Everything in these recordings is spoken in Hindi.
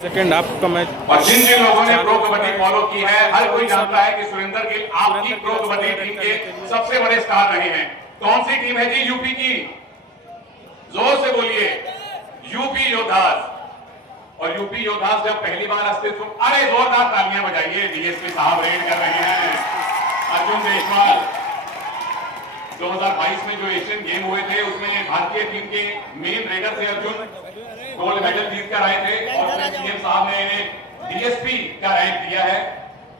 सेकंड हाफ का मैच। और जिन जिन लोगों ने प्रो कबड्डी फॉलो की है, हर कोई जानता है कि सुरेंद्र गिल आपकी प्रो कबड्डी टीम के सबसे बड़े स्टार रहे हैं। कौन सी टीम है जी? यूपी की। जोर से बोलिए, यूपी योद्धास। और यूपी योद्धास जब पहली बार अस्तित्व, अरे जोरदार तालियां बजाइए, डीएसपी साहब रेड कर रहे हैं। अर्जुन देशवाल 2022 में जो एशियन गेम हुए थे उसमें भारतीय टीम के मेन रेडर थे अर्जुन, गोल्ड मेडल जीत कर आए थे और सीएम साहब ने इन्हें डीएसपी का रैंक दिया है,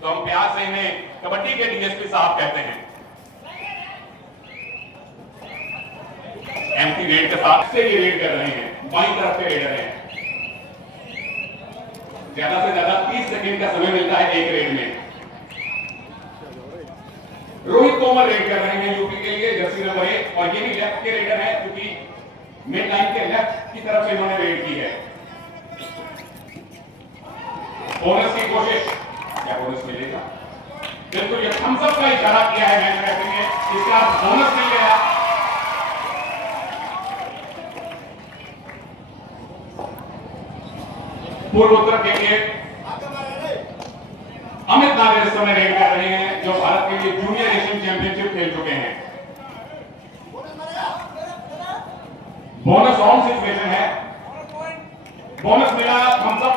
तो हम प्यार से इन्हें कबड्डी के डीएसपी साहब कहते हैं। एमपी रेड के साथ से ये रेड कर रहे हैं, बाईं तरफ से रेडर हैं। ज्यादा से ज्यादा 30 सेकंड का समय मिलता है एक रेड में। रोहित तोमर रेड कर रहे हैं यूपी के लिए, जर्सी नंबर 1, और ये भी लेफ्ट के रेडर हैं क्योंकि मिड लाइन के लेफ्ट की तरफ से इन्होंने रेड की है। बोनस की कोशिश, क्या बोनस मिलेगा? बिल्कुल, ये थम्स अप का इशारा किया है मैच रेफरी ने, इसका बोनस मिल गया। पूर्व उत्तर के लिए अमित नागर इस समय रेड कर रहे हैं, जो भारत के लिए जूनियर एशियन चैंपियनशिप खेल चुके हैं। बोनस ऑन सिचुएशन है, बोनस मिला। थम्स अप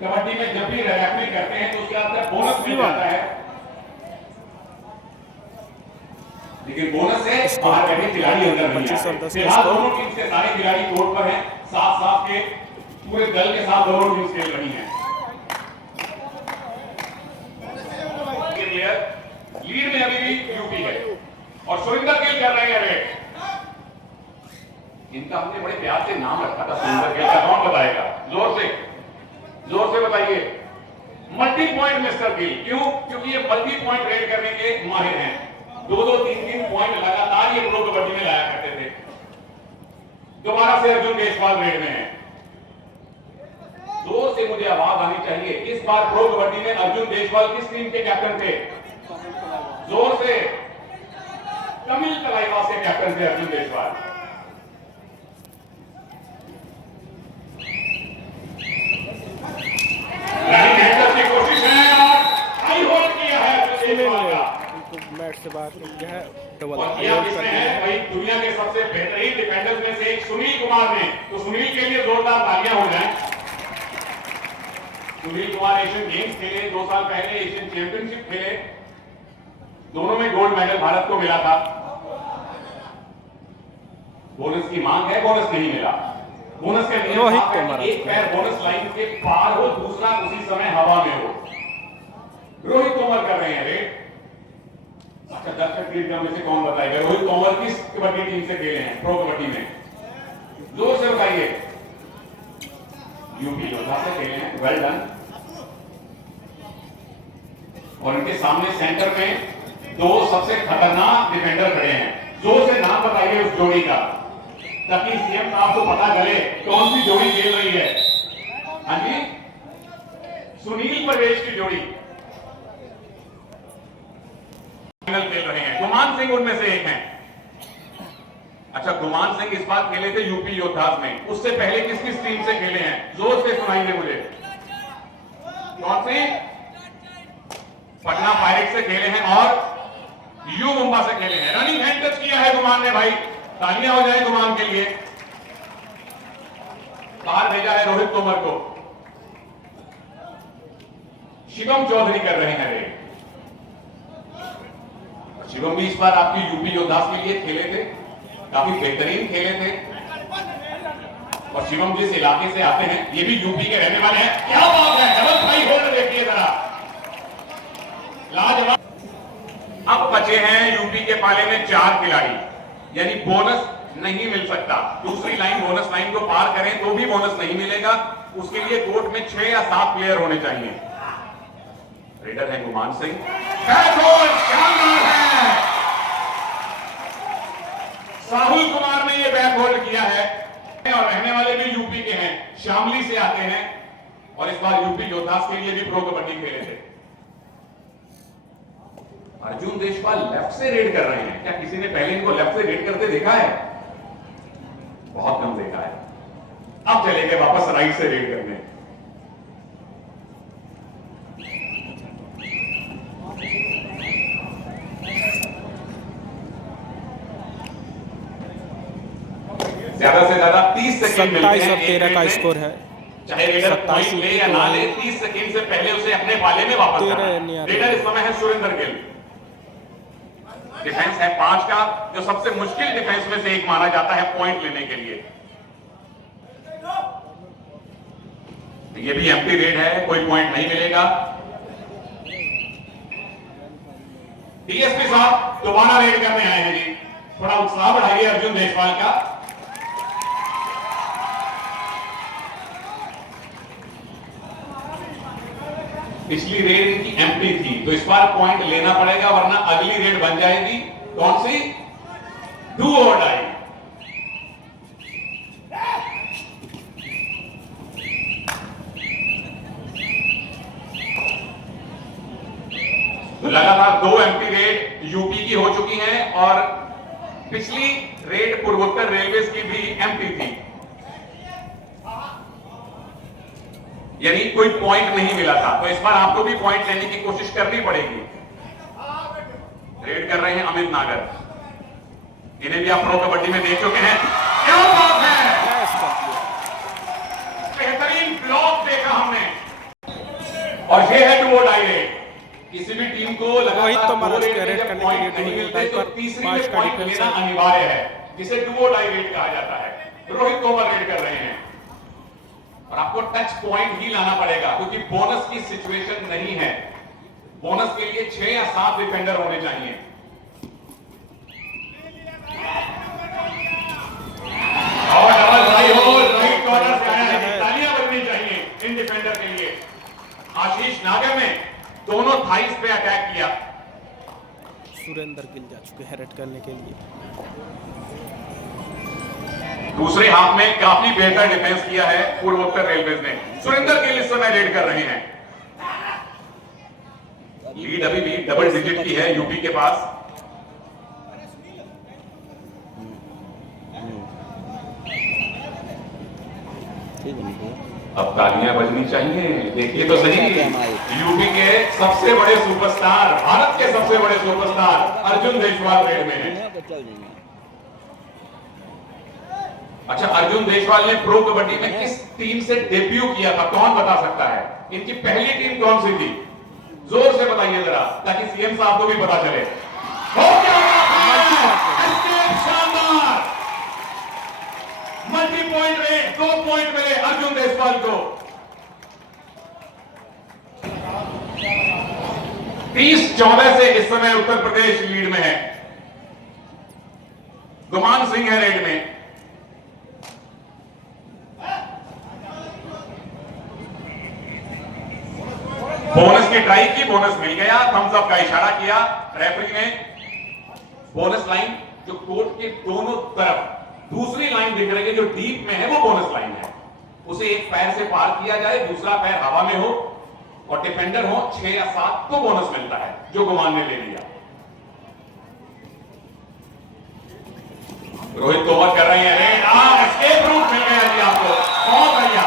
कबड्डी में जब भी रेफरी करते हैं तो उसके बाद बोनस मिल जाता है, लेकिन बोनस से बाहर बैठे खिलाड़ी अंदर नहीं आते। फिलहाल दोनों टीम के सारे खिलाड़ी कोर्ट पर हैं, साफ साफ के पूरे दल के साथ दोनों टीम खेल रही हैं। लीड में अभी भी यूपी है और सुरेंद्र गिल कर रहे हैं रेड। इनका हमने बड़े प्यार से नाम रखा था सुरेंद्र गिल का, कौन बताएगा? जोर से बताइए। Multi point mister Gill. क्यों? क्योंकि ये मल्टी पॉइंट रेड करने के माहिर हैं। 2-2, 3-3 पॉइंट लगातार ये प्रो कबड्डी में लाया करते थे। दोबारा से अर्जुन देशवाल रेड में है। जोर से मुझे आवाज आनी चाहिए, इस बार प्रो कबड्डी में अर्जुन देशवाल किस टीम के कैप्टन थे? जोर से। तमिल कलाइवा से कैप्टन थे अर्जुन देशवाल। की कोशिश है और हाई होल्ड किया है अर्जुन देशवाल का। मैच से बाहर किया है, डबल भाई दुनिया के सबसे बेहतरीन डिफेंडर्स में से एक सुनील कुमार ने, तो सुनील के लिए जोरदार तालियां हो जाएं। सुनील कुमार एशियन गेम्स खेले, 2 साल पहले एशियन चैंपियनशिप खेले, दोनों में गोल्ड मेडल भारत को मिला था। बोनस की मांग है, बोनस नहीं मिला। बोनस के लिए एक पैर बोनस लाइन के पार हो, दूसरा उसी समय हवा में हो। रोहित तोमर कर रहे हैं रेड। अच्छा, दर्शक टीम में से कौन बताएगा रोहित तोमर किस कबड्डी टीम से खेले हैं प्रो कबड्डी में? जोर से बताइए। यूपी योद्धा से खेले हैं, वेल डन। और इनके सामने सेंटर में 2 सबसे खतरनाक डिफेंडर खड़े हैं। जोर से नाम बताइए उस जोड़ी का, ताकि सीएम साहब को पता चले कौन सी जोड़ी खेल रही है। हाँ जी, सुनील परवेश की जोड़ी खेल रहे हैं। गुमान सिंह उनमें से एक हैं। अच्छा, गुमान सिंह इस बार खेले थे यूपी योद्धास में, उससे पहले किस किस टीम से खेले हैं? जोर से सुनाइए मुझे। कौन सी? पटना पायरेट्स से खेले हैं और यू मुंबा से खेले हैं। रनिंग हैंड टच किया है गुमान ने, भाई तालियां हो जाए गुमान के लिए। बाहर भेजा है रोहित तोमर को। शिवम चौधरी कर रहे हैं रेड। शिवम भी इस बार आपकी यूपी योद्धास के लिए खेले थे, काफी बेहतरीन खेले थे। और शिवम जिस इलाके से आते हैं, ये भी यूपी के रहने वाले हैं। क्या बात है, डबल भाई होल्ड देखिए जरा, लाजवाब। अब बचे हैं यूपी के पाले में 4 खिलाड़ी, यानी बोनस नहीं मिल सकता। दूसरी लाइन बोनस लाइन को पार करें तो भी बोनस नहीं मिलेगा। उसके लिए कोर्ट में 6 या 7 प्लेयर होने चाहिए। रेडर है गुमान सिंह, शानदार है। साहुल कुमार ने यह बैक होल्ड किया है और रहने वाले भी यूपी के हैं, शामली से आते हैं और इस बार यूपी योद्धास के लिए भी प्रो कबड्डी खेले थे। अर्जुन देशवाल लेफ्ट से रेड कर रहे हैं। क्या किसी ने पहले इनको लेफ्ट से रेड करते देखा है? बहुत कम देखा है। अब चले गए वापस राइट से रेड करने। ज्यादा से ज्यादा 30 सेकंड मिलते 27 हैं और 13 का स्कोर है। चाहे रेडर पॉइंट ले या ना ले, 30 सेकंड से पहले उसे अपने पाले में वापस करना है। रेडर इस समय है सुरेंद्र गिल। डिफेंस है 5 का, जो सबसे मुश्किल डिफेंस में से एक माना जाता है पॉइंट लेने के लिए। ये भी एम्प्टी रेड है, कोई पॉइंट नहीं मिलेगा। डीएसपी साहब दोबारा रेड करने आए हैं जी, थोड़ा उत्साह बढ़ाइए अर्जुन देशवाल का। पिछली रेड इनकी एम्प्टी थी, तो इस बार पॉइंट लेना पड़ेगा, वरना अगली रेड बन जाएगी कौन सी, डू और डाई। तो लगातार 2 एम्प्टी रेड यूपी की हो चुकी हैं और पिछली रेड पूर्वोत्तर रेलवेज की भी एम्प्टी थी, यानी कोई पॉइंट नहीं मिला था। तो इस बार आपको भी पॉइंट लेने की कोशिश करनी पड़ेगी। रेड कर रहे हैं अमित नागर, इन्हें भी आप प्रो कबड्डी में देख चुके हैं। क्या बात है, बेहतरीन ब्लॉक देखा हमने। और ये है डू और डाई रेड। किसी भी टीम को लगातार तो दो रेड में जब पॉइंट नहीं मिलते तो तीसरी में पॉइंट लेना अनिवार्य है, जिसे डू और डाई रेड कहा जाता है। रोहित तोमर रेड कर रहे हैं और आपको टच पॉइंट ही लाना पड़ेगा, क्योंकि बोनस की सिचुएशन नहीं है। बोनस के लिए 6 या 7 डिफेंडर होने चाहिए। और डबल ट्राई हो, राइट कॉर्नर से आया है, तालियां बजनी चाहिए इन डिफेंडर के लिए। आशीष नागर ने दोनों थाइस पे अटैक किया। सुरेंद्र गिल जा चुके हैं रेड करने के लिए। दूसरे हाफ में काफी बेहतर डिफेंस किया है पूर्वोत्तर रेलवेज ने। सुरेंद्र गिल इस समय रेड कर रहे हैं। लीड अभी भी डबल डिजिट की है यूपी के पास। अब तालियां बजनी चाहिए। देखिए तो सही, यूपी के सबसे बड़े सुपरस्टार, भारत के सबसे बड़े सुपरस्टार अर्जुन देशवाल रेड में है। अच्छा, अर्जुन देशवाल ने प्रो कबड्डी में किस टीम से डेब्यू किया था, कौन बता सकता है? इनकी पहली टीम कौन सी थी? जोर से बताइए जरा, ताकि सीएम साहब को भी पता चले। हो क्या शानदार मल्टी पॉइंट रेड, 2 पॉइंट मिले अर्जुन देशवाल को। 30-14 से इस समय उत्तर प्रदेश लीड में है। गुमान सिंह है रेड में। बोनस की ट्राई की, बोनस मिल गया, थम्स अप का इशारा किया रेफरी ने। बोनस लाइन जो कोर्ट के दोनों तरफ दूसरी लाइन दिख रही है, जो डीप में है, वो बोनस लाइन है। उसे एक पैर से पार किया जाए, दूसरा पैर हवा में हो और डिफेंडर हो 6 या 7 तो बोनस मिलता है, जो गुमान ने ले लिया। रोहित तोमर कर रहे हैं रेड। एस्केप रूट मिल गया जी आपको, बहुत बढ़िया।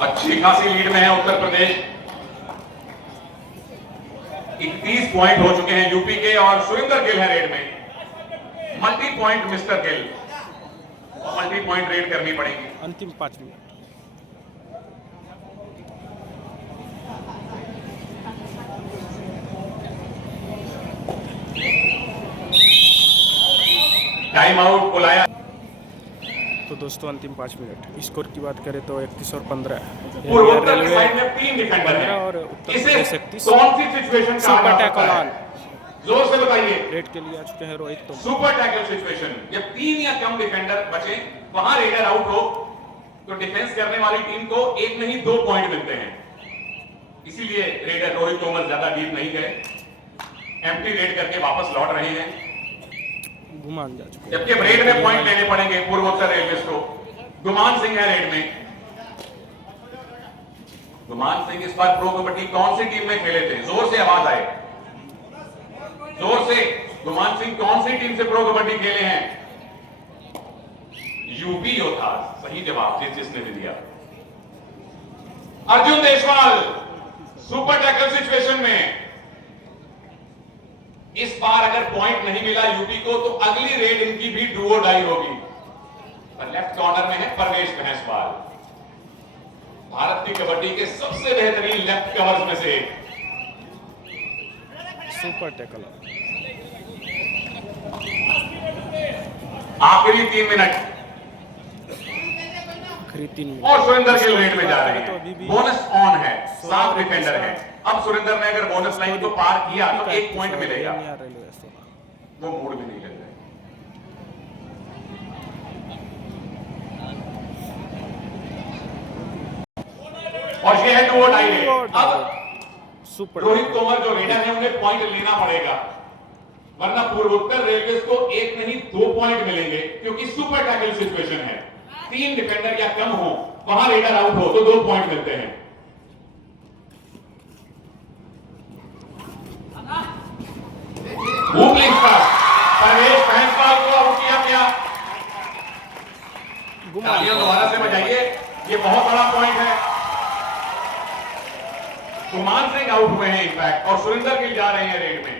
अच्छी खासी लीड में है उत्तर प्रदेश। 31 पॉइंट हो चुके हैं यूपी के और सुरेंद्र गिल है रेड में। Multi point mister Gill, multi point red करनी पड़ेगी। अंतिम 5 मिनट। टाइम आउट बुलाया। तो दोस्तों अंतिम 5 मिनट। स्कोर की बात करें तो 31 और 15। पूर्वोत्तर की साइड में 3 डिफेंडर हैं और उत्तर इसे प्रदेश 31। कौन सी सिचुएशन सुपर टैकल ऑन जोर से बताइए। रेड के लिए आ चुके हैं Rohit Tomar. Super tackle situation, जब 3 या कम डिफेंडर बचे, वहां रेडर आउट हो तो डिफेंस करने वाली टीम को 1 नहीं 2 पॉइंट मिलते हैं। इसीलिए रेडर रोहित तोमर ज्यादा डीप नहीं गए, एम्प्टी रेड करके वापस लौट रहे हैं। गुमान जा चुके हैं। जबकि रेड में पॉइंट लेने पड़ेंगे पूर्वोत्तर रेलवे को। गुमान सिंह है रेड में। गुमान सिंह इस बार प्रो कबड्डी कौन सी टीम में खेले थे? जोर से आवाज आए, जोर से। गुमान सिंह कौन सी टीम से प्रो कबड्डी खेले हैं? यूपी योद्धास। सही जवाब जिसने भी दिया। Arjun Deshwal super tackle situation में इस बार अगर पॉइंट नहीं मिला यूपी को तो अगली रेड इनकी भी डू और डाई होगी। लेफ्ट कॉर्नर में है परवेश भैंसवाल, भारत की कबड्डी के सबसे बेहतरीन लेफ्ट कवर्स में से एक। Super tackle. आखिरी 3 मिनट आखिरी 3 मिनट और सुरेंद्र गिल रेड में जा रहे हैं। बोनस ऑन है, 7 डिफेंडर है। अब सुरेंद्र ने अगर बोनस लाइन को पार किया तो 1 पॉइंट मिलेगा। वो मूड भी नहीं लग रहा। और ये है डू और डाई रेड। अब रोहित तोमर जो रेडर है उन्हें पॉइंट लेना पड़ेगा, वरना पूर्वोत्तर रेलवे को 1 नहीं 2 पॉइंट मिलेंगे, क्योंकि सुपर टैकल सिचुएशन है। 3 डिफेंडर या कम हो, वहां रेडर आउट हो तो 2 पॉइंट मिलते हैं। परवेश भैंसवाल को आउट किया गया। तालियां दोबारा से बजाइए, ये बहुत बड़ा पॉइंट है। गुमान सिंह आउट हुए हैं इनफैक्ट, और सुरेंद्र गिल जा रहे हैं रेड में।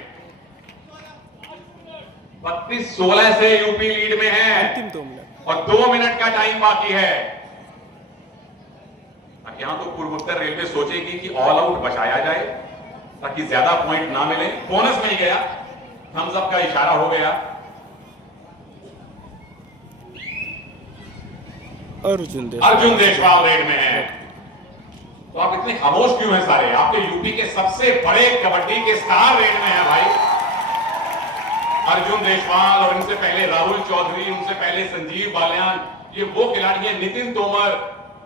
32-16 से यूपी लीड में है और 2 मिनट का टाइम बाकी है। अब यहां तो पूर्वोत्तर रेलवे सोचेगी कि ऑल आउट बचाया जाए ताकि ज्यादा पॉइंट ना मिले। बोनस मिल गया, थम्स अप का इशारा हो गया। अर्जुन देशवाल रेड में है। तो आप इतने खामोश क्यों हैं सारे? आप तो यूपी के सबसे बड़े कबड्डी के स्टार रेड में हैं भाई। अर्जुन देशवाल और इनसे पहले राहुल चौधरी, उनसे पहले संजीव बालियान, ये वो खिलाड़ी हैं। नितिन तोमर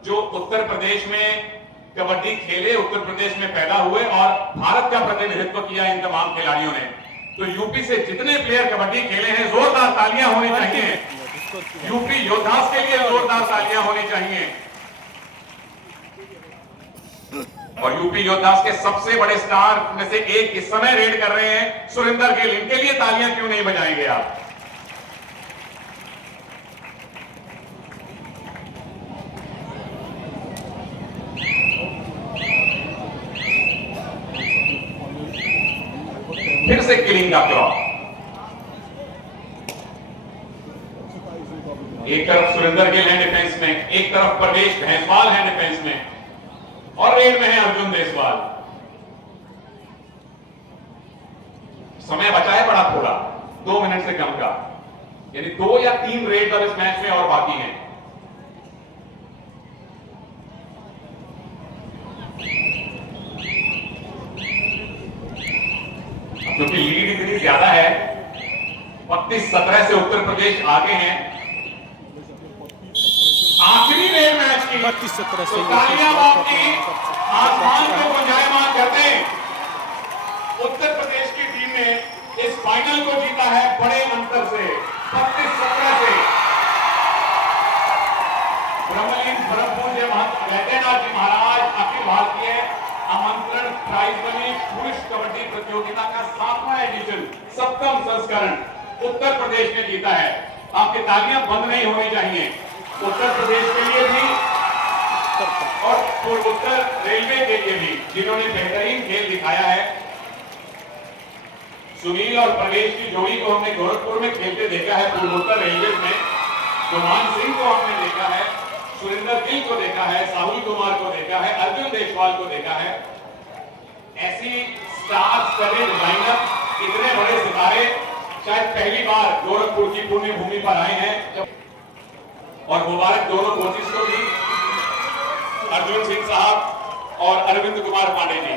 जो उत्तर प्रदेश में कबड्डी खेले, उत्तर प्रदेश में पैदा हुए और भारत का प्रतिनिधित्व किया इन तमाम खिलाड़ियों ने। तो यूपी से जितने प्लेयर कबड्डी खेले हैं, जोरदार तालियां होनी चाहिए। यूपी योद्धास के लिए जोरदार तालियां होनी चाहिए। और यूपी योद्धास के सबसे बड़े स्टार में से एक इस समय रेड कर रहे हैं सुरेंद्र गिल। इनके लिए तालियां क्यों नहीं बजाएंगे आप? फिर से किलिंग का क्लॉक। एक तरफ सुरेंद्र गिल है डिफेंस में, एक तरफ परवेश भैंसवाल है डिफेंस में, और रेड में है अर्जुन देशवाल। समय बचा है बड़ा थोड़ा, 2 मिनट से कम का, यानी 2 या 3 रेड अब इस मैच में और बाकी हैं। क्योंकि लीड इतनी ज्यादा है, 32-17 से उत्तर प्रदेश आगे हैं। आखिरी रेड मैच की 32-17 से तालियां आपकी आसमान को गुंजायमान करते हैं। उत्तर प्रदेश की टीम ने इस फाइनल को जीता है बड़े अंतर से, 32-17 से। ब्रह्मलीन परमपूज्य वैद्यनाथ जी महाराज अखिल भारतीय आमंत्रण प्राइज मनी पुरुष कबड्डी प्रतियोगिता का 7वां एडिशन, 7वां संस्करण उत्तर प्रदेश ने जीता है। आपकी तालियां बंद नहीं होनी चाहिए, उत्तर प्रदेश के लिए भी और पूर्वोत्तर रेलवे के लिए भी, जिन्होंने बेहतरीन खेल दिखाया है। सुनील और प्रवेश की जोड़ी को हमने गोरखपुर में खेलते देखा है पूर्वोत्तर रेलवे में। गुमान सिंह को हमने देखा है, सुरेंद्र गिल को देखा है, साहुल कुमार को देखा है, अर्जुन देशवाल को देखा है। ऐसी स्टार स्टडेड लाइनअप, इतने बड़े सितारे शायद पहली बार गोरखपुर की पुण्य भूमि पर आए हैं। और मुबारक दोनों कोचिज को भी, अर्जुन सिंह साहब और अरविंद कुमार पांडे जी।